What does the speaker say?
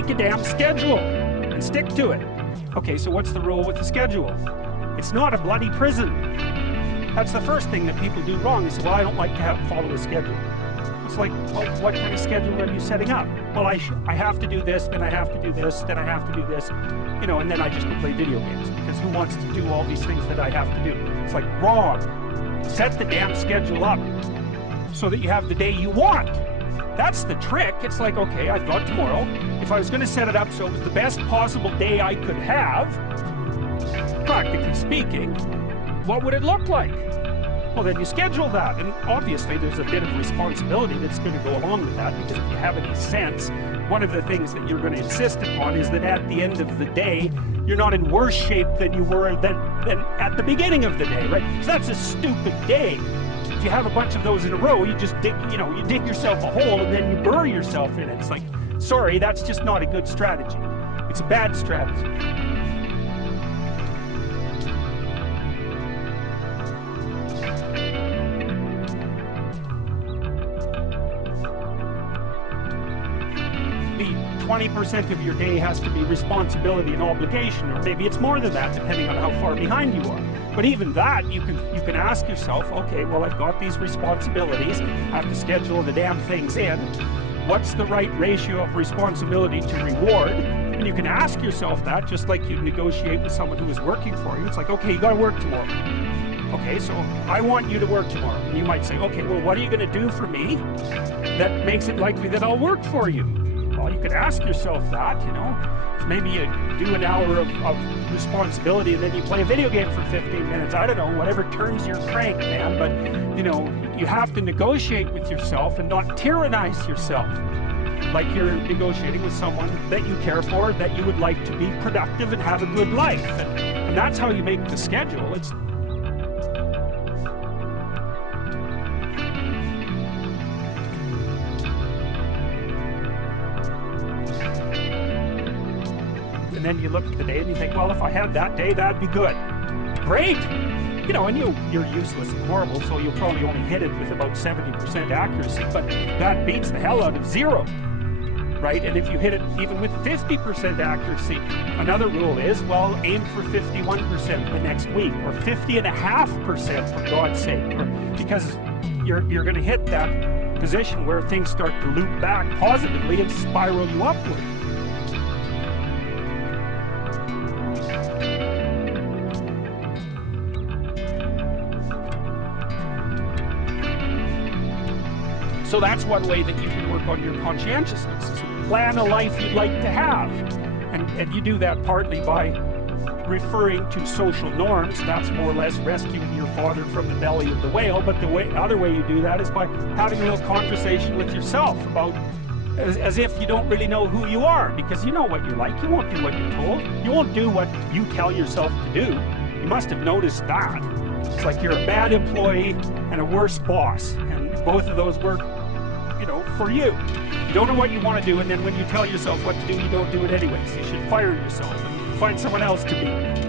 make a damn schedule and stick to it. Okay, so what's the rule with the schedule? It's not a bloody prison. That's the first thing that people do wrong. They say, well, I don't like to follow a schedule. It's like, well, what kind of schedule are you setting up? Well, I have to do this, then I have to do this, then I have to do this, you know, and then I just go play video games, because who wants to do all these things that I have to do? It's like, wrong. Set the damn schedule up so that you have the day you want. That's the trick. It's like, okay, I thought tomorrow, if I was going to set it up so it was the best possible day I could have, practically speaking, what would it look like? Well, then you schedule that, and obviously there's a bit of responsibility that's going to go along with that, because if you have any sense, one of the things that you're going to insist upon is that at the end of the day, you're not in worse shape than you were than at the beginning of the day, right? So that's a stupid day. If you have a bunch of those in a row, you just dig, you know, you dig yourself a hole and then you bury yourself in it. It's like, sorry, that's just not a good strategy. It's a bad strategy. The 20% of your day has to be responsibility and obligation, or maybe it's more than that, depending on how far behind you are. But even that, you can ask yourself, okay, well, I've got these responsibilities, I have to schedule the damn things in. What's the right ratio of responsibility to reward? And you can ask yourself that, just like you negotiate with someone who is working for you. It's like, okay, you gotta work tomorrow. Okay, so I want you to work tomorrow. And you might say, okay, well, what are you gonna do for me that makes it likely that I'll work for you? Well, you could ask yourself that, you know. Maybe you do an hour of responsibility and then you play a video game for 15 minutes. I don't know, whatever turns your crank, man. But, you know, you have to negotiate with yourself and not tyrannize yourself. Like you're negotiating with someone that you care for, that you would like to be productive and have a good life. And that's how you make the schedule. It's and then you look at the day and you think, well, if I had that day, that'd be good. Great! You know, and you're useless and horrible, so you'll probably only hit it with about 70% accuracy, but that beats the hell out of 0, right? And if you hit it even with 50% accuracy, another rule is, well, aim for 51% the next week, or 50.5% for God's sake, or, because you're going to hit that position where things start to loop back positively and spiral you upward. So that's one way that you can work on your conscientiousness. So plan a life you'd like to have. And you do that partly by referring to social norms. That's more or less rescuing your father from the belly of the whale. But the other way you do that is by having a little conversation with yourself about, as if you don't really know who you are, because you know what you're like. You won't do what you're told. You won't do what you tell yourself to do. You must have noticed that. It's like you're a bad employee and a worse boss. And both of those work, you know, for you. You don't know what you want to do, and then when you tell yourself what to do, you don't do it anyways. You should fire yourself and find someone else to be.